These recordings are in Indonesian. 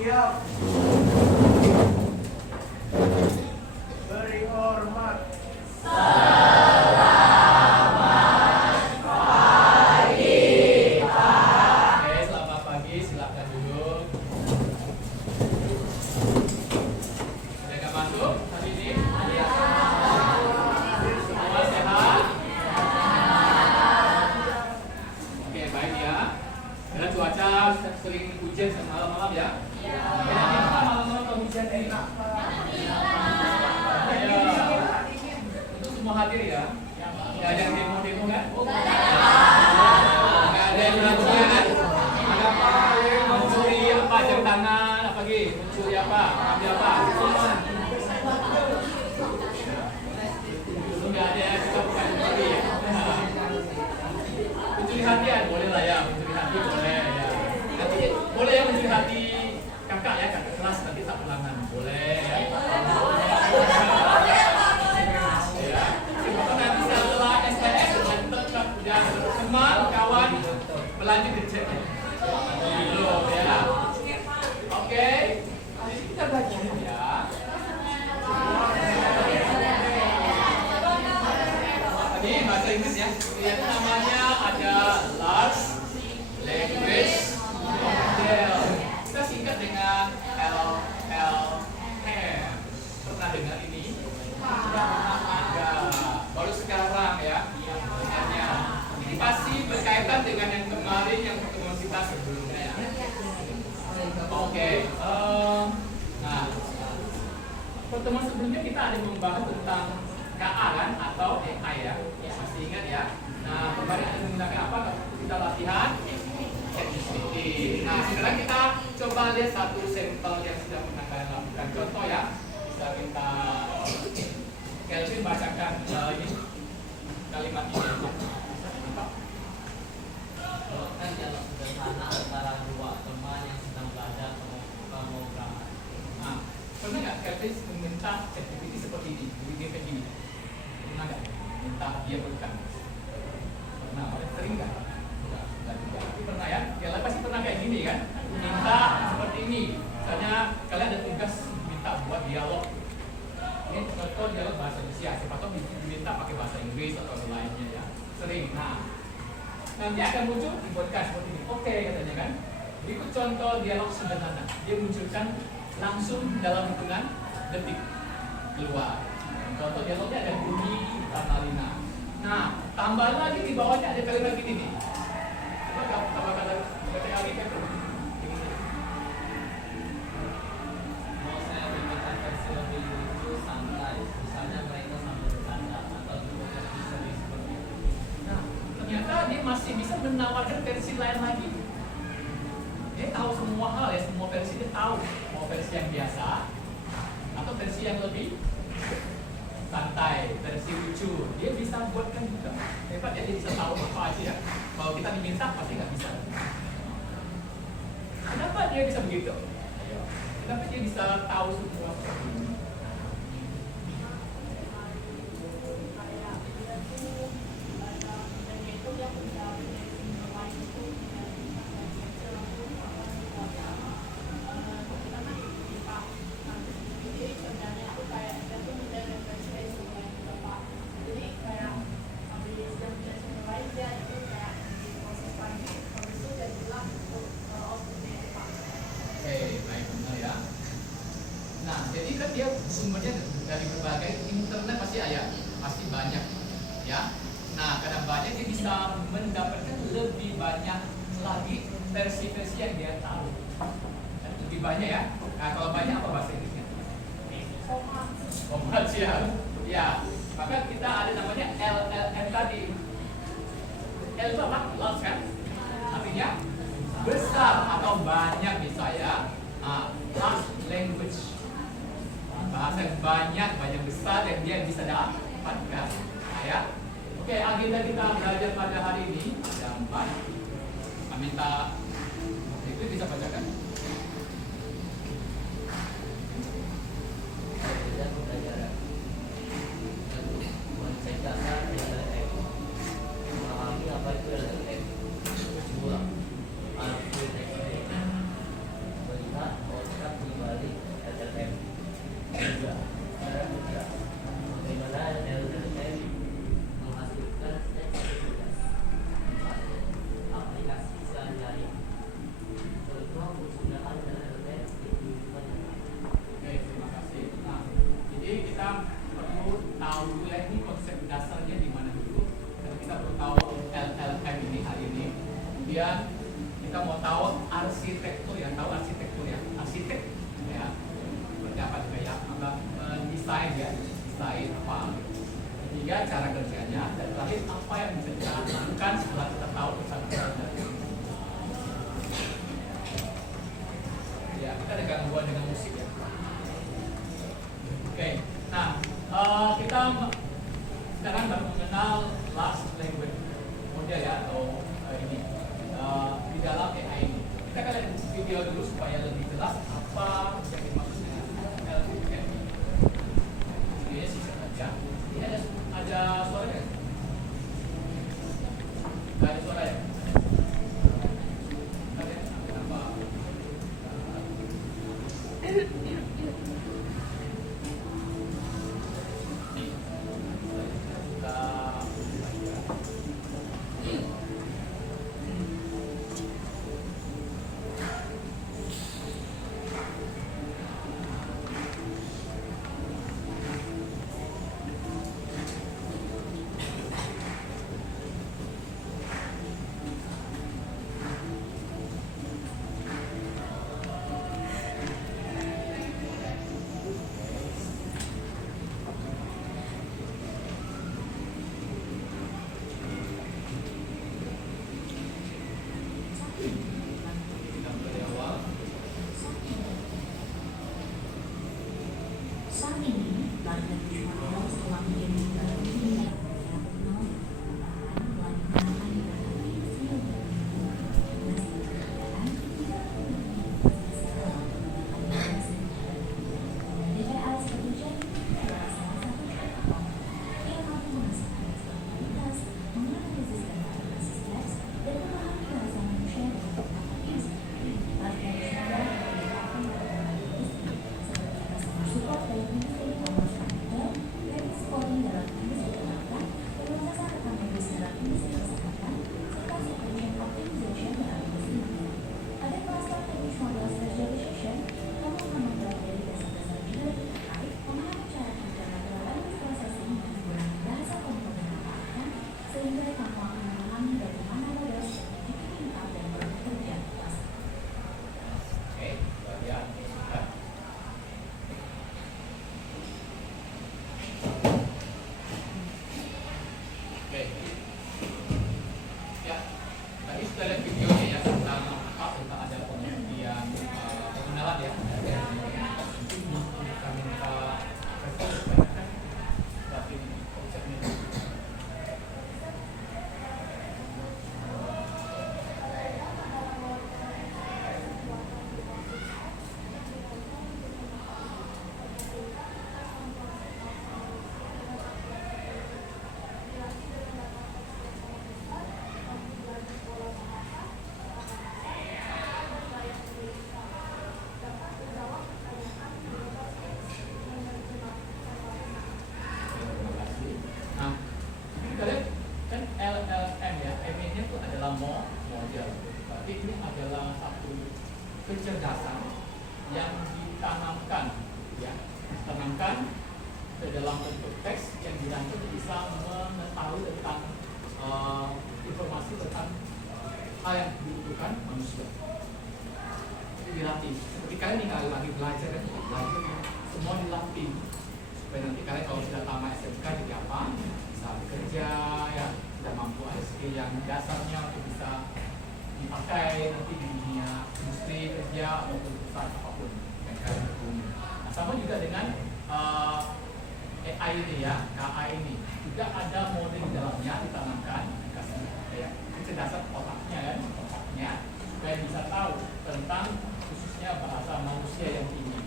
Siap. Beri hormat. Oke, selamat pagi, silakan duduk. Ada nggak masuk hari ini? Semua sehat? Oke, baik ya. Karena cuaca sering hujan malam-malam ya. Oke, nanti malam-malam kalau hujan enak. Ayo, untuk semua hadir ya. Nggak ada yang demo-demo kan? Nggak ada yang berhalangan. Ada apa? Mencuri apa? Jam tangan apa lagi? Mencuri apa? Ambil apa? Nggak ada yang kita bukan mencuri ya. Mencuri hatian boleh lah ya. Mencuri hati boleh ya. Nanti boleh ya mencuri hati kakak ya, kakak kelas nanti tak ulangan boleh ya. Ya. Nanti setelah STS tetap udah teman kawan berlanjut ke chat belum ya. Oke, jadi kita belajar ya. Ini bahasa Inggris ya. Lihat namanya ada large language model. Kita singkat dengan LLM. Pernah dengar ini? Sudah pernah ada. Baru sekarang ya. Dengarnya. Ini pasti berkaitan dengan yang kemarin yang pertemuan kita sebelumnya ya. Oke. Nah, pertemuan sebelumnya kita ada membahas tentang KA kan atau AI ya. Masih ingat ya? Nah, kemarin ada menggunakan apa? Kita latihan ChatGPT. Nah, sekarang kita coba lihat satu sampel yang sudah pernah kalian lakukan. Contoh ya, bisa kita Kelvin bacakan ini kalimat ini aja. Lakukan dialog sederhana antara dua teman yang sedang belajar pemrograman. Nah, pernah nggak Kelvin meminta ChatGPT seperti ini? Dia kayak gini. Pernah nggak? Minta dia bukan. Pernah? Sering nggak? Tapi pernah ya? Ya pasti pernah kayak gini kan? Minta seperti ini. Misalnya kalian ada tugas minta buat dialog. Ini contoh dialog bahasa Indonesia. Siapa tahu diminta pakai bahasa Inggris atau lainnya ya. Sering. Nah, nanti akan muncul dibuatkan seperti ini. Oke katanya kan. Berikut contoh dialog sederhana. Dia munculkan langsung dalam hitungan detik keluar. Contoh dialognya ada bunyi Katalina. Nah, tambah lagi di bawahnya ada kalimat gini nih. Coba tambah kata lagi kan. Mau saya bikinkan versi lebih lucu, santai. Misalnya mereka sambil bercanda atau juga versi serius seperti itu. Nah, ternyata dia masih bisa menawarkan versi lain lagi. Dia tahu semua hal ya, semua versi dia tahu. Mau versi yang biasa atau versi yang lebih santai, versi lucu. Dia bisa buatkan juga. Hebat ya, dia bisa tahu apa aja ya. Kalau kita diminta pasti nggak bisa. Kenapa dia bisa begitu? Kenapa dia bisa tahu semua seperti ini? Oke, baik benar ya. Nah, jadi kan dia sumbernya dari berbagai internet pasti ada, pasti banyak, ya. Nah, karena banyak dia bisa mendapatkan lebih banyak lagi versi-versi yang dia tahu. Dan lebih banyak ya. Nah, kalau banyak apa bahasa Inggrisnya? Format ya. Ya, maka kita ada namanya LLM tadi. L itu apa? Large kan? Artinya besar atau banyak bisa ya. Large language, bahasa yang banyak besar yang dia bisa dapatkan. Nah, ya. Oke, agenda kita belajar pada hari ini ada 4. Kami minta itu bisa bacakan. Dan pembelajaran. Konsep dasar LLM. Memahami apa itu LLM. 2. Arti teknik. Melihat berpaduan dengan musik ya. Oke, nah kita sekarang baru mengenal large language model ya, atau ini di dalam AI ini. Kita akan lihat video dulu supaya lebih jelas apa yang dimaksud dengan LLM. Videonya singkat saja. Ini ada suaranya? Nggak ada suara ya? Kalian kenapa? Saat ini, London Trial telah menjadi bagian yang penuh pelayanan DPA sebagai jadi adalah salah satu platform yang mampu menghasilkan kualitas, mengenai sistem berbasis teks, dan memahami bahasa manusia dengan otomatis. Support dari industri e-commerce retail, training supporting dalam industri perbankan, pengusaha rekam medis dalam industri kesehatan, serta sequential optimization dalam industri media. Pada kelas teknis model specialization, kamu akan mempelajari dasar-dasar juga terkait memahami cara kerja lateral processing dan menggunakan bahasa komputer yang dipakai, sehingga kamu akan memahami bagaimana model seperti ditingkat dan bekerja di pasar. Oke, ya, sudah. Oke, ya, tadi sudah lihat videonya ya tentang apa, tentang ada pengertian pengenalan ya. Kita minta berarti konsepnya. Nah, kita lihat kan LLM ya, M-nya itu adalah model. Berarti ini adalah satu kecerdasan yang ditanamkan, ya, tanamkan ke dalam bentuk teks yang dirancang bisa mengetahui tentang informasi tentang hal yang dibutuhkan manusia. Itu dilatih. Seperti kalian nih kalau lagi belajar kan, semua dilatih. Supaya nanti kalian kalau sudah tamat SMK jadi apa? Bisa bekerja, ya, sudah mampu ada skill yang dasarnya untuk bisa dipakai nanti di dunia industri kerja ataupun perusahaan apapun yang kalian hubungi. Nah, sama juga dengan AI ini ya, KA ini juga ada model di dalamnya ditanamkan, dikasih ya, kecerdasan otaknya kan, otaknya supaya bisa tahu tentang khususnya bahasa manusia yang tinggi.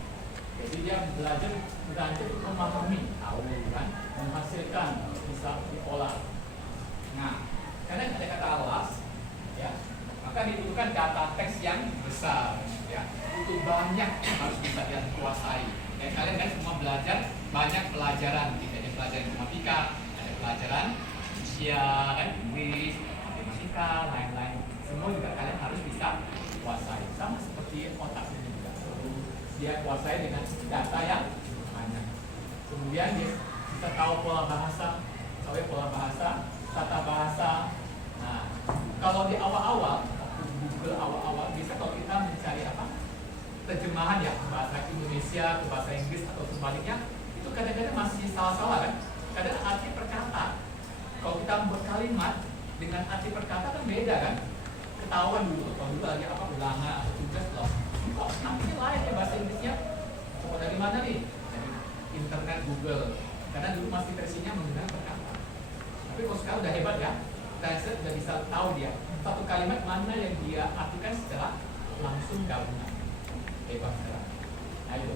Jadi dia belajar untuk memahami, tahu kan, menghasilkan, bisa diolah. Nah, karena ada kata alas, ya, maka dibutuhkan data teks yang besar, ya, butuh banyak harus bisa dia kuasai. Dan kalian kan semua belajar banyak pelajaran, ada pelajaran informatika, ada pelajaran usia, kan, Inggris, matematika, lain-lain. Semua juga kalian harus bisa kuasai. Sama seperti otak ini juga, dia kuasai dengan data yang banyak. Kemudian dia bisa tahu pola bahasa, pola bahasa, tata bahasa. Nah, kalau di awal-awal, Google awal-awal, bisa kalau kita mencari apa? Terjemahan ya, bahasa Indonesia ke bahasa Inggris atau sebaliknya, itu kadang-kadang masih salah-salah kan? Kadang arti perkata. Kalau kita membuat kalimat dengan arti perkata kan beda kan? Ketahuan dulu, kalau dulu lagi apa ulangan atau tugas loh. Kok artinya lain ya bahasa Inggris Google. Karena dulu masih versinya menggunakan perkataan. Tapi kalau sekarang udah hebat ya, translate udah bisa tahu dia satu kalimat mana yang dia artikan secara langsung gabungan. Hebat sekarang. Nah itu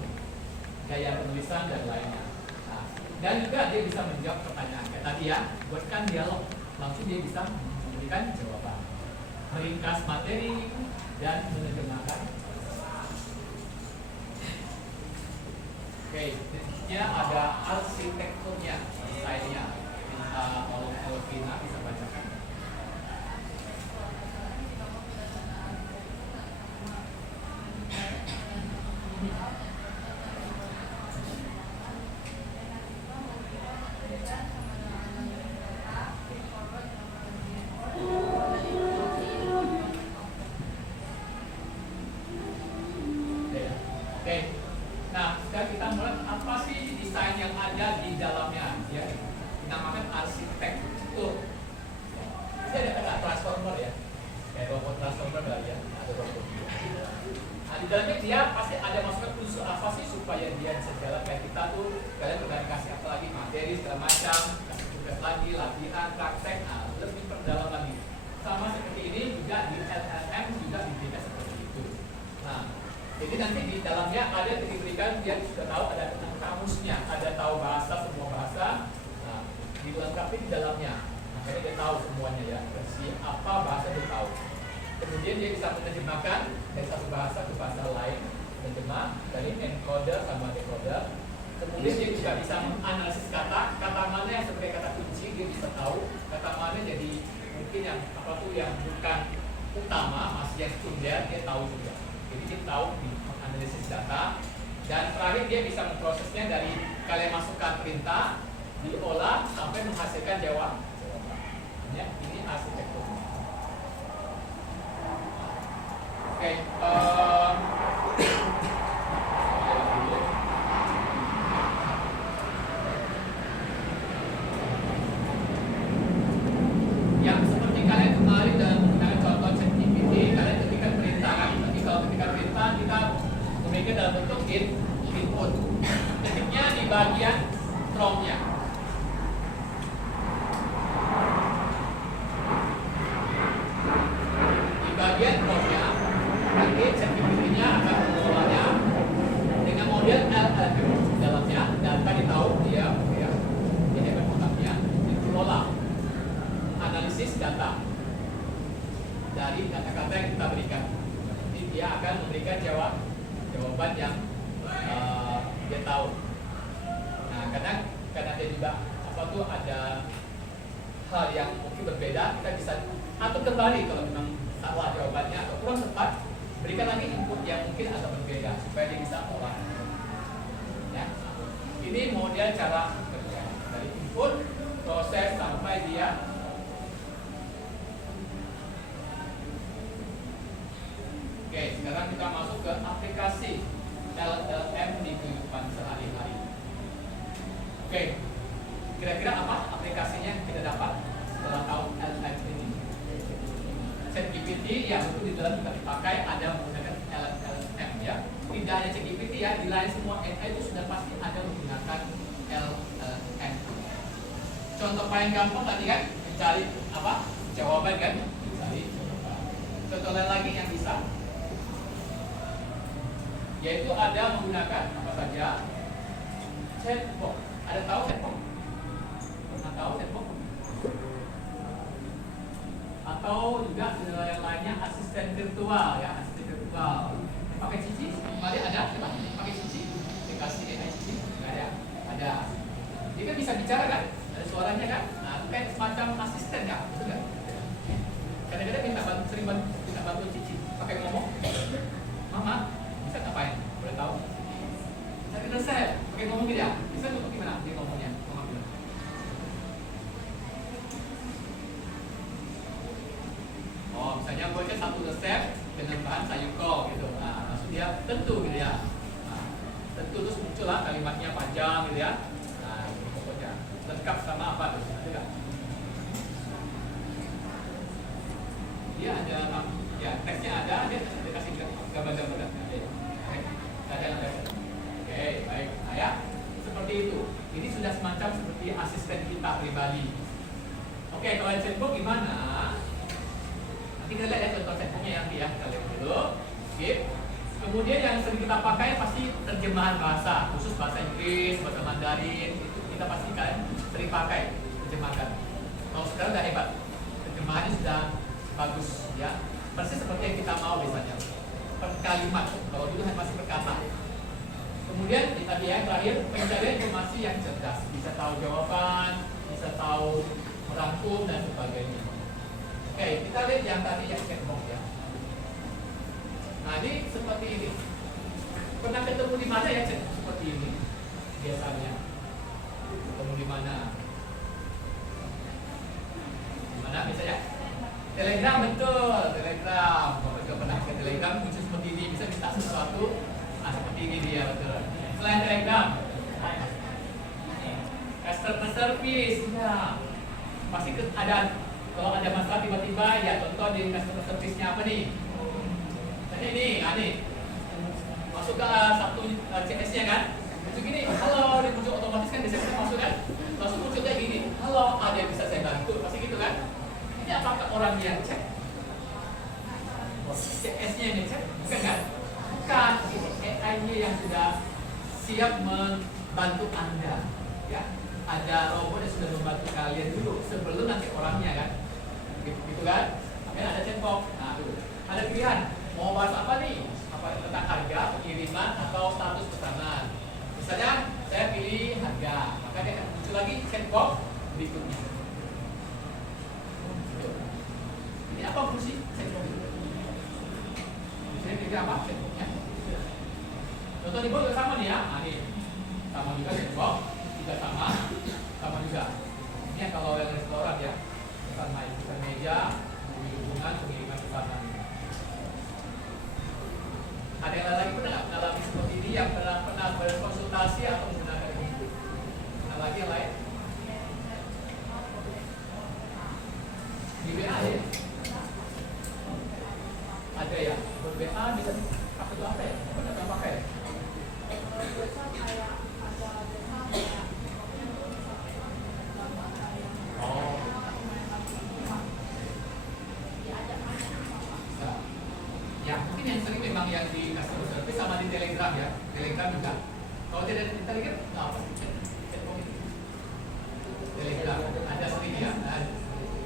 gaya penulisan dan lainnya. Nah, dan juga dia bisa menjawab pertanyaan kayak tadi ya, buatkan dialog, langsung dia bisa memberikan jawaban, meringkas materi dan menerjemahkan. Oke, selanjutnya ada arsitekturnya, desainnya. Minta tolong Elvina bisa bacakan. Oke. Nah, sekarang kita mulai apa sih desain yang ada di dalamnya? Ya, dinamakan arsitektur. Ini ada transformer ya, kayak robot transformer kali ya, ada robot. Nah, di dalamnya dia pasti ada masukkan unsur apa sih supaya dia bisa jalan kayak kita tuh. Kalian udah kasih apa lagi materi segala macam, kasih tugas lagi, latihan, praktek, nah lebih perdalam lagi. Sama seperti ini juga di LLM juga diberikan seperti itu. Nah, jadi nanti di dalamnya ada diberikan dia sudah tahu ada tentang kamusnya, ada tahu bahasa semua bahasa. Nah, dilengkapi di dalamnya. Nah, jadi dia tahu semuanya ya, versi apa bahasa dia tahu. Kemudian dia bisa menerjemahkan dari satu bahasa ke bahasa lain, menerjemah dari encoder sama decoder. Kemudian dia juga bisa menganalisis kata mana yang sebagai kata kunci dia bisa tahu, kata mana jadi mungkin yang apa tuh yang bukan utama, masih yang sekunder dia tahu juga. Jadi dia tahu di analisis data dan terakhir dia bisa memprosesnya dari kalian masukkan perintah diolah sampai menghasilkan jawaban. Ya, ini arsitektur. Oke, yang seperti kalian kemarin dalam menggunakan contoh ChatGPT, kalian ketika perintah kan, tapi kalau ketika perintah kita memberikan dalam bentuk input, ketiknya di bagian prompt-nya. Di bagian prompt-nya, nanti ChatGPT-nya akan mengolahnya dengan model LLM di dalamnya, data ditahu dia, ya, ini akan otaknya dikelola. Analisis data dari kata-kata yang kita berikan. Jadi dia akan memberikan jawaban yang dia tahu. Nah, karena dia juga apa tuh ada hal yang mungkin berbeda, kita bisa atur kembali kalau memang salah jawabannya atau kurang tepat, berikan lagi input yang mungkin agak berbeda supaya dia bisa olah. Ya. Ini model cara kerja dari input proses sampai dia. Oke, sekarang kita masuk ke aplikasi LLM di kehidupan sehari-hari. Oke, kira-kira apa aplikasinya yang kita dapat setelah tahu LLM ini? ChatGPT yang itu di dalam kita dipakai ada menggunakan LLM ya. Tidak hanya ChatGPT ya, di lain semua AI itu sudah pasti ada menggunakan LLM. Contoh paling gampang tadi kan mencari apa? Jawaban kan? Mencari jawaban. Contoh lain lagi yang bisa yaitu ada menggunakan apa saja chatbot. Ada tahu chatbot? Pernah tahu chatbot? Atau juga yang lainnya asisten virtual ya, asisten virtual. Pakai Cici? Mari ada coba pakai Cici. Aplikasi AI Cici? Nggak ada. Ada. Dia kan bisa bicara kan? Ada suaranya kan? Nah, itu kayak semacam asisten ya, betul nggak? Kadang-kadang sering minta bantu Cici pakai ngomong. Mama, bisa ngapain? Boleh tahu? Cari resep, pakai ngomong gitu ya? Bisa untuk gimana dia ngomongnya? Oh, misalnya buatnya satu resep dengan bahan sayur kol gitu. Nah, langsung dia tentu gitu ya. Nah, tentu terus muncullah kalimatnya panjang gitu ya. Nah, ini pokoknya lengkap sama apa tuh? Ada nggak? Dia ada, ya teksnya ada, dia kasih gambar-gambar. Oke, baik. Nah ya, seperti itu. seperti asisten kita pribadi. Oke, kalau chatbot gimana? Nanti kita lihat ya contoh chatbotnya nanti ya, kita lihat dulu. Skip. Kemudian yang sering kita pakai pasti terjemahan bahasa, khusus bahasa Inggris, bahasa Mandarin, itu kita pastikan sering pakai terjemahkan. Kalau sekarang udah hebat, terjemahannya sudah bagus ya, persis seperti yang kita mau biasanya. Per kalimat, kalau dulu masih per kata. Kemudian tadi yang terakhir, pencarian informasi yang cerdas, bisa tahu jawaban, bisa tahu merangkum dan sebagainya. Oke, kita lihat yang tadi yang chatbot ya. Nah ini seperti ini. Pernah ketemu di mana ya chat seperti ini? Biasanya ketemu di mana? Di mana biasanya? Telegram, betul, Telegram. Kalau juga pernah ke Telegram muncul seperti ini, bisa minta sesuatu. Nah seperti ini dia, betul. Selain Telegram, customer service, ya pasti ada. Kalau ada masalah tiba-tiba, ya contoh di customer service-nya apa nih? Ini, masuk ke satu CS-nya kan, muncul gini, halo, dia muncul otomatis kan, desanya masuk kan, langsung muncul kayak gini, halo, ada yang bisa saya bantu, pasti gitu kan. Ini apakah orang yang cek? CS-nya yang cek? Bukan kan? Bukan, AI-nya yang sudah siap membantu Anda ya. Ada robot yang sudah membantu kalian dulu sebelum nanti orangnya kan, gitu kan. Makanya ada chatbot. Nah, tuh. Ada pilihan mau bahas apa nih? Apa tentang harga, pengiriman atau status pesanan. Misalnya saya pilih harga, maka dia akan muncul lagi chatbot berikutnya. Ini apa fungsi chatbot itu? Saya pilih apa chatbotnya? Contoh di bawah juga sama nih ya. Nah, ini sama juga chatbot, juga sama juga. Ini kalau yang restoran ya, pesan meja, hubungan pengiriman pesanan. Ada yang lagi pernah nggak mengalami seperti ini yang pernah berkonsultasi atau menggunakan ini? Ada lagi yang lain? Di WA ya? Ada ya? WA bisa pakai apa ya? Pernah nggak pakai? Oh. Ya, mungkin yang sering memang yang di customer service sama di Telegram ya. Telegram juga. Kalau tidak di Telegram, nggak apa sih? Telegram ada sering ya.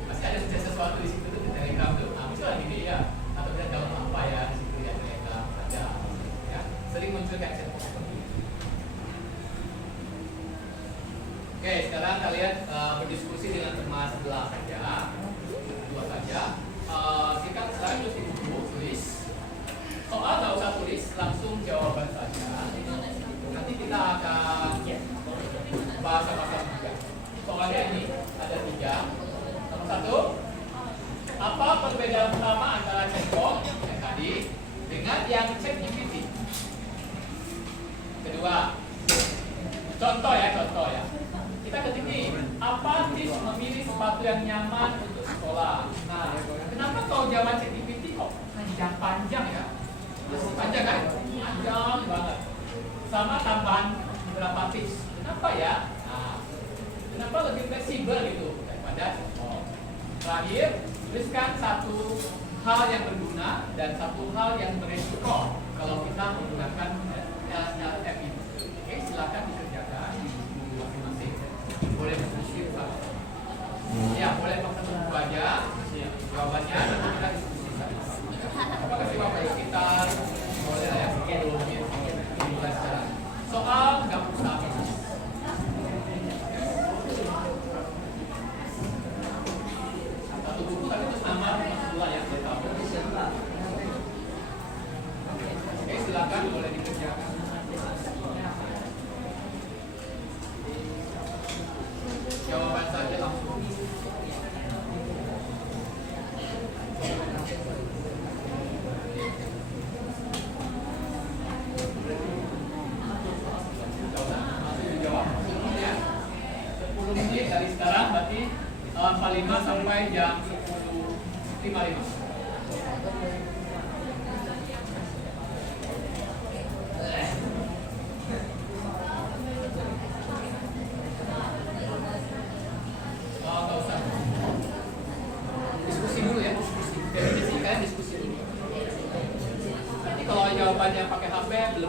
Pasti ada sesuatu di situ di Telegram tuh. Nah, muncul lagi nih ya. Atau kita download apa ya di situ ya Telegram ada. Ya, sering muncul kayak chatbot seperti itu. Oke, sekarang kalian berdiskusi dengan teman sebelah saja, dua saja. Kita sekarang tulis di buku, tulis. Soal nggak usah tulis, langsung jawaban saja. Nanti kita akan bahas sama-sama juga. Soalnya ini ada 3. Nomor 1, apa perbedaan utama antara chatbot yang tadi dengan yang ChatGPT? Kedua, contoh ya. Kita ketik nih, apa tips memilih sepatu yang nyaman untuk sekolah? Nah, kenapa kalau zaman ChatGPT kok panjang ya? Masih panjang kan? Panjang banget. Sama tambahan beberapa tips. Kenapa ya? Nah, kenapa lebih fleksibel gitu daripada chatbot? Terakhir, tuliskan satu hal yang berguna dan satu hal yang beresiko kalau kita menggunakan LLM itu. Oke, silakan dikerjakan di buku masing-masing. Boleh diskusi Pak. Ya, boleh pakai buku aja. Jawabannya nanti kita diskusi sama. Apa kasih Bapak sekitar boleh ya 10 menit. Dimulai sekarang. Soal nggak usah habis. Satu buku tapi terus nama dua ya, saya tahu. Oke, silakan boleh dikerjakan. Jawaban saja langsung. Ya. 10 menit dari sekarang berarti 45 sampai jam 10.55.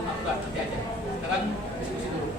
udah nanti aja. Sekarang diskusi dulu.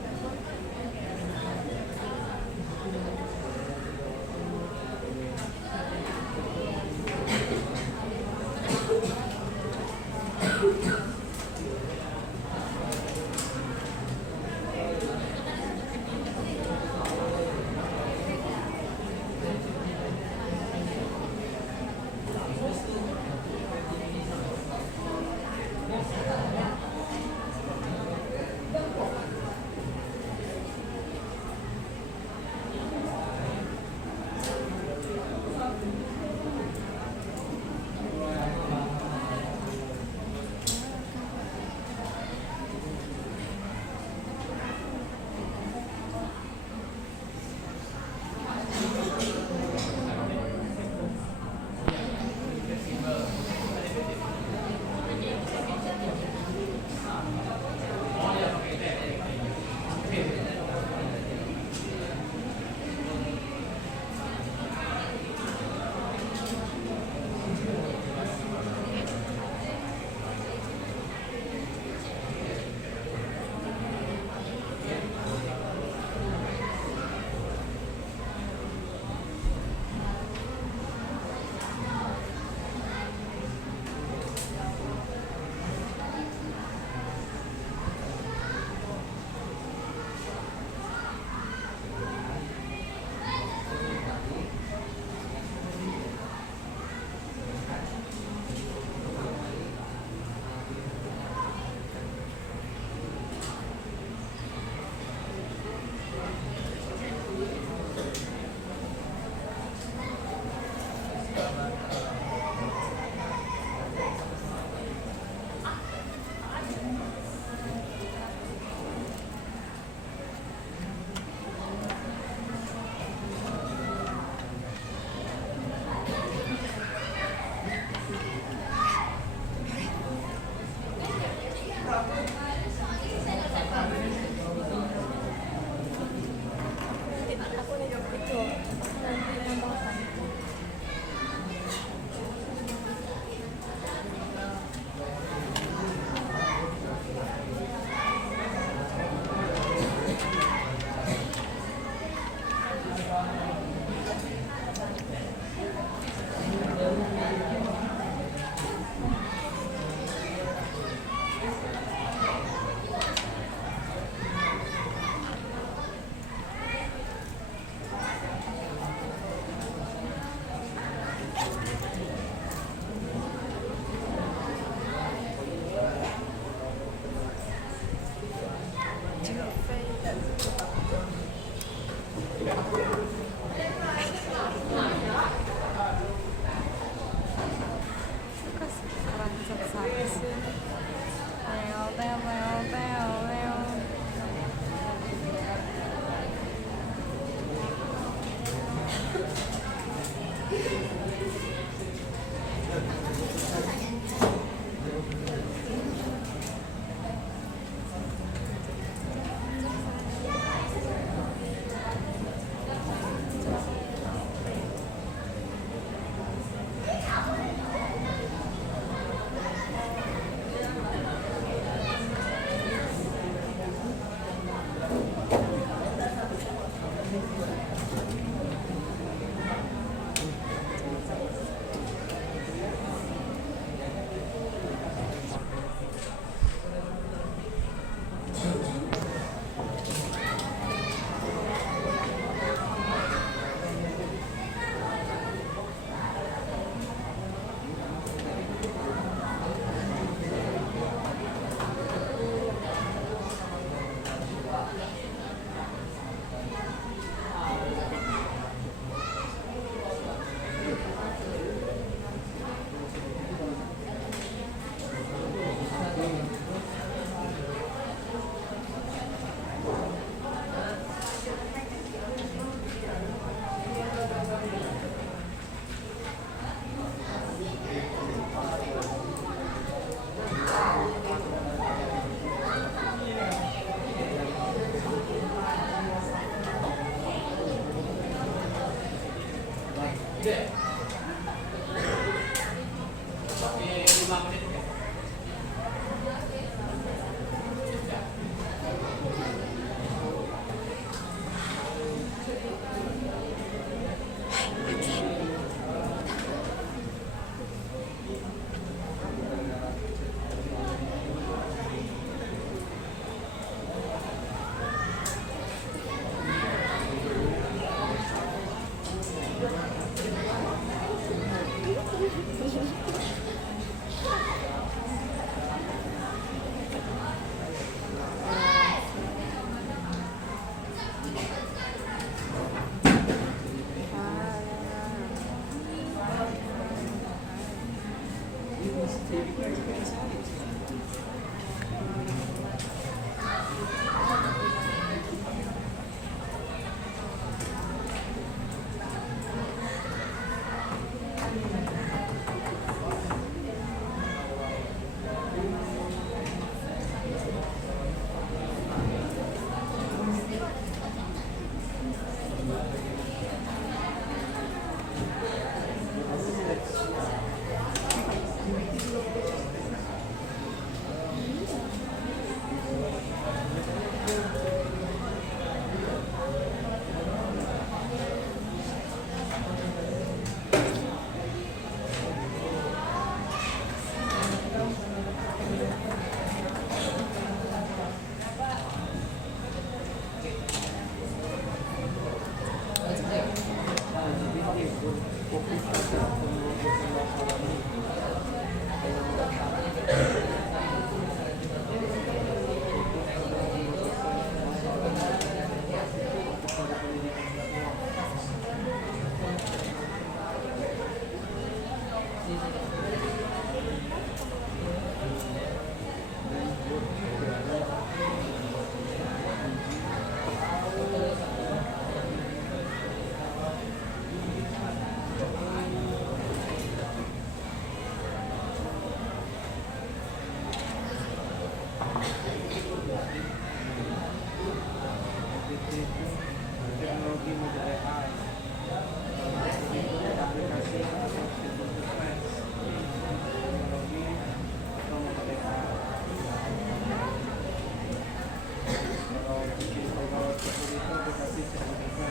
aplikasi ChatGPT.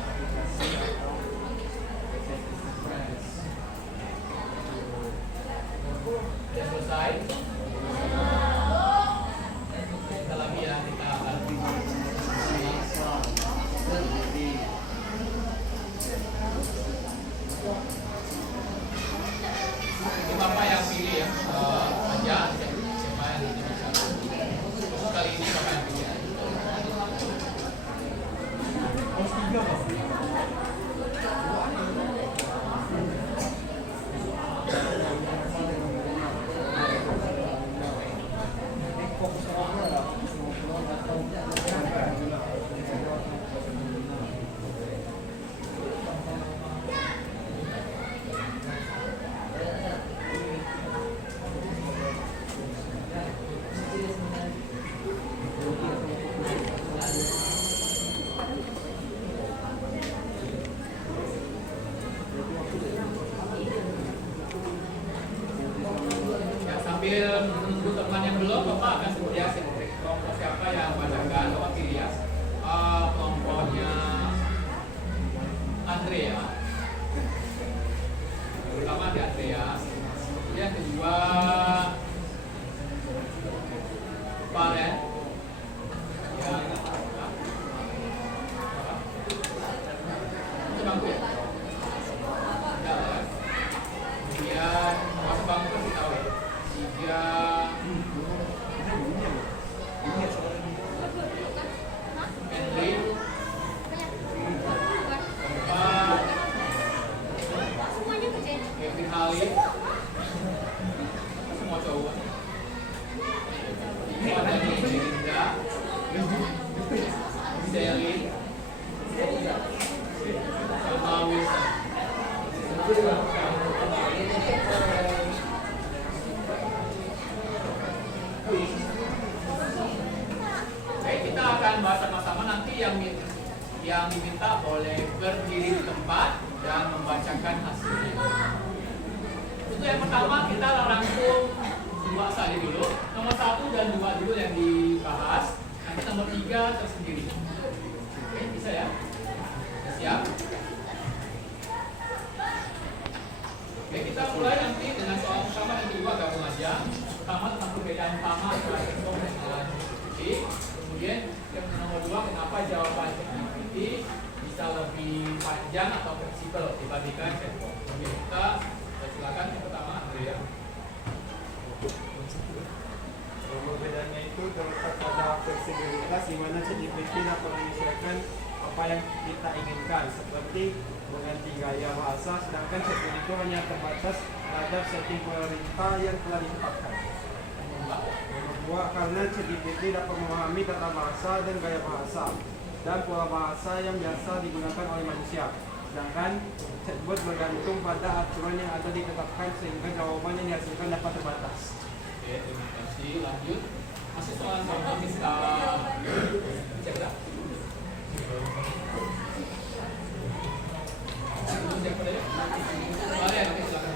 Aplikasi atau ChatGPT. Sudah selesai. Kita lagi ya, kita akan ini Bapak yang pilih ya, aja siapa yang bisa. Untuk kali ini Bapak yang pilih. Ya, sambil menunggu teman yang belum, Bapak akan sedia kelompok siapa yang bacakan, Bapak pilih ya. Kelompoknya Andrea. Pertama di Andreas, kemudian kedua Valen, yang itu bangku ya? Enggak ya. Kemudian mas bangku kasih tahu ya. Tiga Henry, empat Kevin Halim, semua cowok. Lima dari Linda, Selin, sama Wilson. Oke, kita akan bahas sama-sama nanti yang diminta boleh berdiri di tempat dan membacakan hasilnya. Untuk yang pertama kita rangkum dua saja dulu. Nomor 1 dan 2 dulu yang dibahas. Nanti nomor 3 tersendiri. Oke, bisa ya? Siap? Oke, kita mulai nanti dengan soal pertama dan kedua gabung aja. Pertama tentang perbedaan utama antara chatbot dan GPT. Kemudian yang nomor 2, kenapa jawaban GPT bisa lebih panjang atau fleksibel dibandingkan chatbot. Oke, kita silakan yang pertama Andrea. Perbedaannya itu terletak pada fleksibilitas di mana ChatGPT dapat menyesuaikan apa yang kita inginkan, seperti mengganti gaya bahasa, sedangkan chatbot itu hanya terbatas terhadap setting pemerintah yang telah ditetapkan. Nomor 2, karena ChatGPT dapat memahami tata bahasa dan gaya bahasa dan pola bahasa yang biasa digunakan oleh manusia, sedangkan chatbot bergantung pada aturan yang ada ditetapkan sehingga jawaban yang dihasilkan dapat terbatas. Oke, terima kasih. Lanjut. Masih soal sama bisa cek dah. Siapa tadi? Boleh, oke silakan.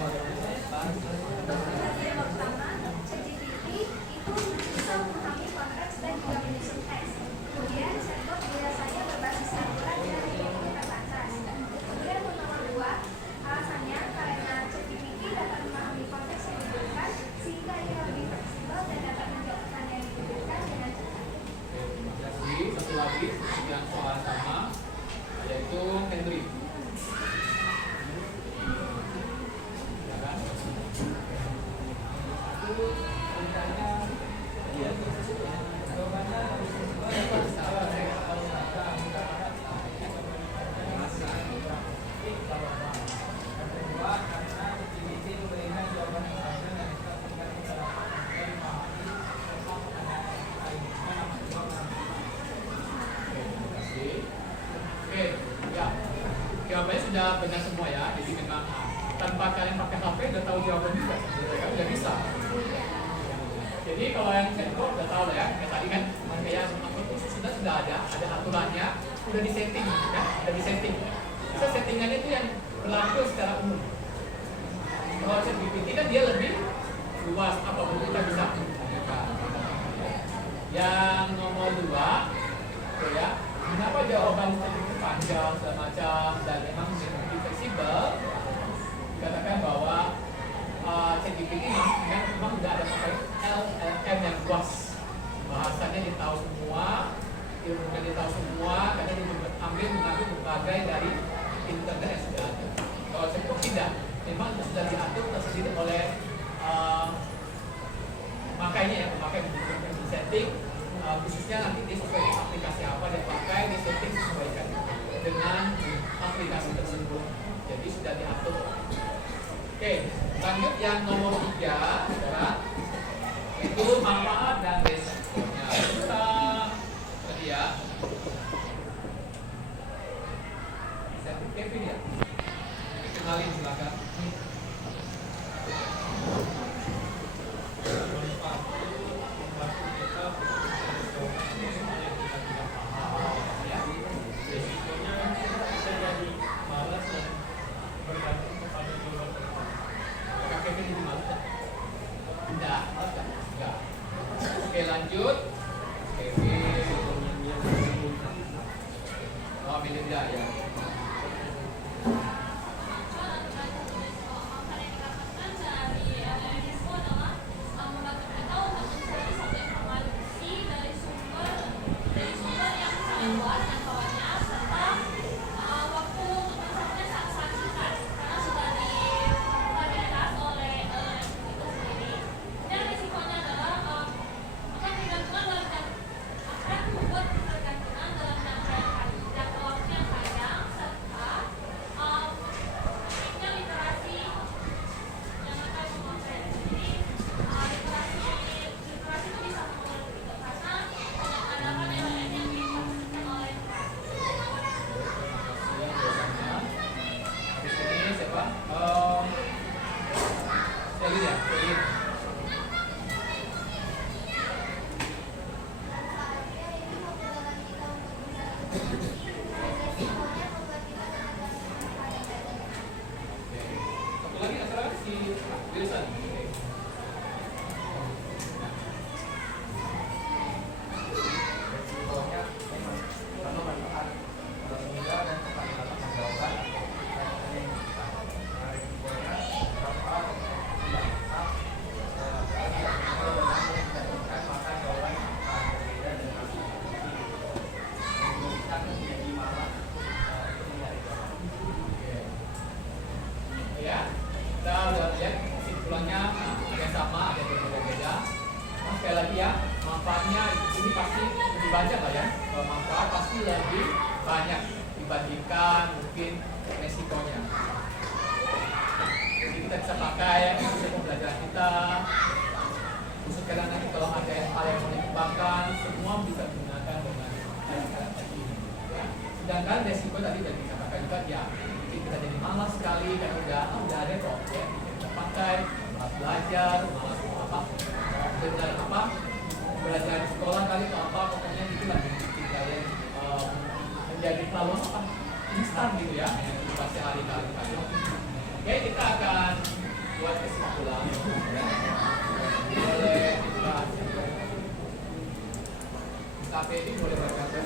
Yang pertama, ChatGPT itu bisa memahami konteks dan juga menyusun teks. Kemudian chatbot biasanya berbasis aturan dan memiliki terbatas. Kemudian untuk nomor 2, alasannya karena ChatGPT dapat memahami konteks yang dibutuhkan sehingga ia lebih fleksibel dan dapat menjawab yang dibutuhkan dengan cepat. Terima kasih. Satu lagi yang soal sama yaitu Henry. Silakan. Oke, ya. Jawabannya sudah benar semua ya. Jadi memang tanpa kalian pakai HP udah tahu jawaban juga. Udah bisa. Jadi kalau yang chatbot udah tahu lah ya. Kayak tadi kan, kayak itu sudah ada aturannya, udah disetting, ya, udah disetting. Bisa settingannya itu yang berlaku secara umum. Kalau ChatGPT kan dia lebih luas, apapun kita bisa tanyakan. Yang nomor 2, ya, Kenapa jawaban itu panjang segala macam dan memang lebih fleksibel? Dikatakan bahwa ChatGPT memang tidak ada pakai LLM yang luas, bahasanya dia tahu semua, ilmunya dia tahu semua, karena dia mengambil berbagai dari internet yang sudah ada. Kalau chatbot tidak, memang itu sudah diatur tersendiri oleh makanya ya, pemakai di setting, khususnya nanti dia sesuai dengan aplikasi apa dia pakai, di setting sesuaikan dengan aplikasi tersebut. Jadi sudah diatur. Oke, lanjut yang nomor 3 adalah itu manfaat dan resikonya. Kita tadi ya. Bisa Kevin ya? Kenalin silakan. Manfaat itu membantu kita untuk soal yang kita tidak paham. Ya. Resikonya bisa jadi malas dan bergantung kepada jawaban kita. Apakah Kevin jadi malu? Tidak, enggak. Oke, lanjut. Kevin. Oh, Melinda ya. Sedangkan resiko tadi dari katakan juga ya mungkin kita jadi malas sekali karena udah ada kok ya kita pakai malas belajar malas belajar di sekolah kali atau apa pokoknya itu lah bikin kalian menjadi terlalu instan gitu ya pasti hari-hari kali. Oke, kita akan buat kesimpulan boleh dibahas KPD boleh berkata.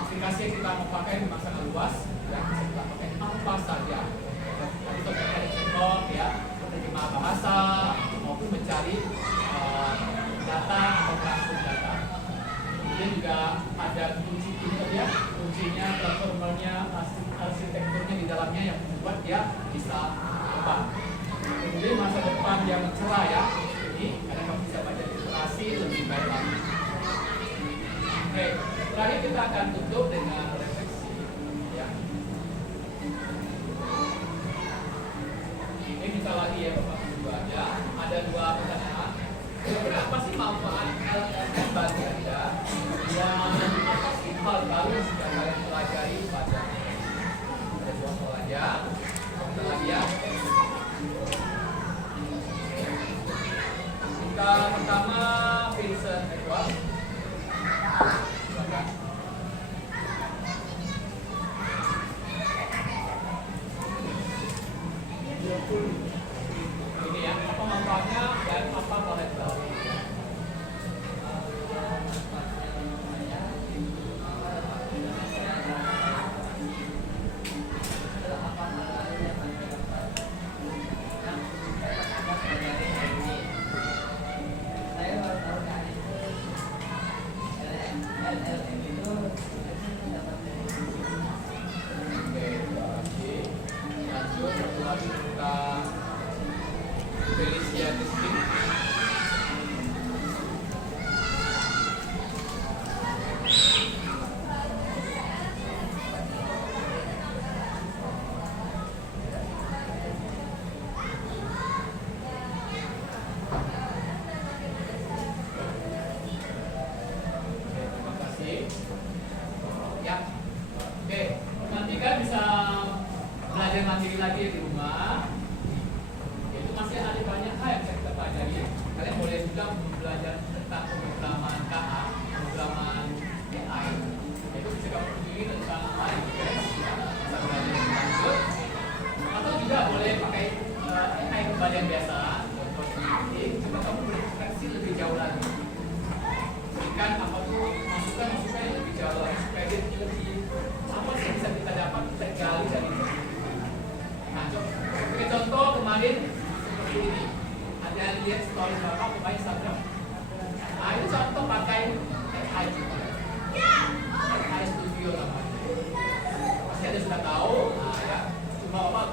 Aplikasi yang kita mau pakai memang sangat luas, yang bisa kita pakai apa saja. Tadi contohnya contoh ya, menerima bahasa maupun mencari data atau merangkum data. Kemudian juga ada kunci ya, kuncinya, platformnya, arsitekturnya di dalamnya yang membuat dia bisa terbang. Kemudian masa depan yang cerah ya, ini karena kamu bisa baca literasi lebih baik lagi. Oke, terakhir kita akan tutup dengan refleksi ya. Ini kita lagi ya Bapak Ibu aja. Ada dua pertanyaan. Kira-kira apa sih manfaat LLM bagi Anda? Dan apa sih hal baru yang sudah kalian pelajari pada ada dua soal aja. Kita lagi ya. Kita pertama Vincent Edward. Silakan. Ini ya, apa manfaatnya dan apa boleh tahu? Mandiri lagi di rumah, itu masih ada banyak hal yang bisa kita pelajari. Kalian boleh juga belajar tentang pemrograman KA, pemrograman AI. Itu bisa kamu pelajari tentang AI, bisa belajar lebih lanjut. Atau juga boleh pakai AI kembali yang biasa, contoh ini. Coba kamu berefleksi lebih jauh lagi. Berikan apa tuh masukan yang lebih jauh lagi supaya dia lebih apa sih yang bisa kita dapat, kita gali dari itu. Nah, sebagai contoh kemarin seperti ini, ada lihat story bapak kemarin Instagram. Nah, itu contoh pakai AI juga, AI Studio namanya. Pasti ada sudah tahu. Nah, ya, cuma bapak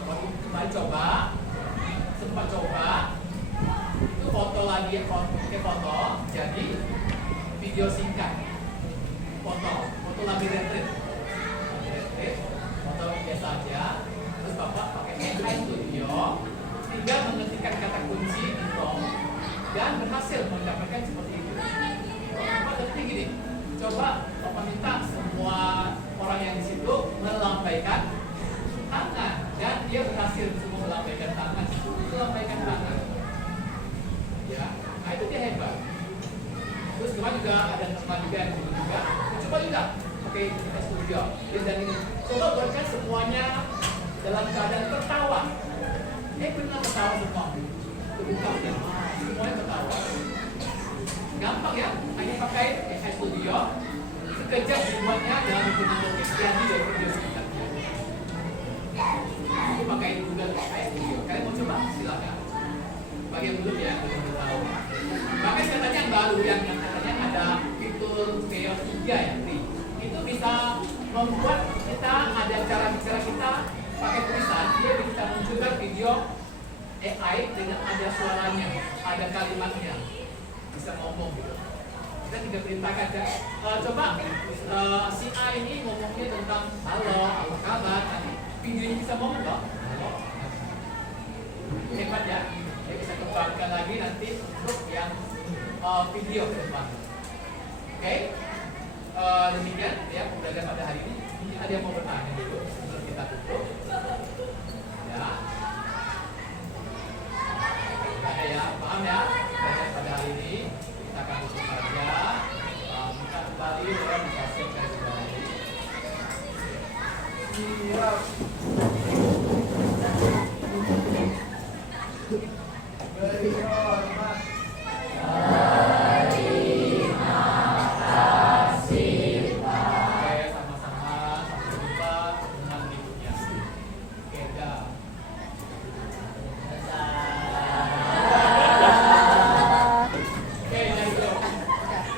kemarin sempat coba, itu foto lagi, pakai foto, jadi video singkat, foto lagi retreat, foto biasa aja. Terus bapak pakai AI Studio, tinggal mengetikkan kata kunci di prompt dan berhasil mendapatkan seperti itu. Bapak ngerti gini, coba bapak minta semua orang yang di situ melambaikan tangan dan dia berhasil semua melambaikan tangan, ya, nah itu dia hebat. Terus kemarin juga ada teman juga yang juga, coba juga pakai AI Studio, dan ini coba buatkan semuanya dalam keadaan tertawa. Benar tertawa semua. Terbuka ya. Semuanya tertawa. Gampang ya, hanya pakai AI Studio. Sekejap dibuatnya dalam hitungan detik jadi dari video sekitar. Itu pakai Google AI Studio. Kalian mau coba? Silakan. Bagian dulu ya, belum tahu. Bahkan katanya yang baru yang katanya ada fitur Chaos 3 ya, itu bisa membuat kita ada cara bicara kita pakai tulisan, dia bisa munculkan video AI dengan ada suaranya, ada kalimatnya, bisa ngomong gitu. Kita tinggal perintahkan ya. Coba si A ini ngomongnya tentang halo, apa kabar, nanti videonya bisa ngomong loh. Halo. Hebat ya. Dia bisa kembangkan lagi nanti untuk yang video ke depan. Oke. Demikian ya pembelajaran pada hari ini. Ada yang mau bertanya dulu sebelum kita tutup? Ya. Ada ya, paham ya? Pembelajaran pada hari ini kita akan tutup saja. Minta kembali orang dikasih dari sebelah ini. Siap.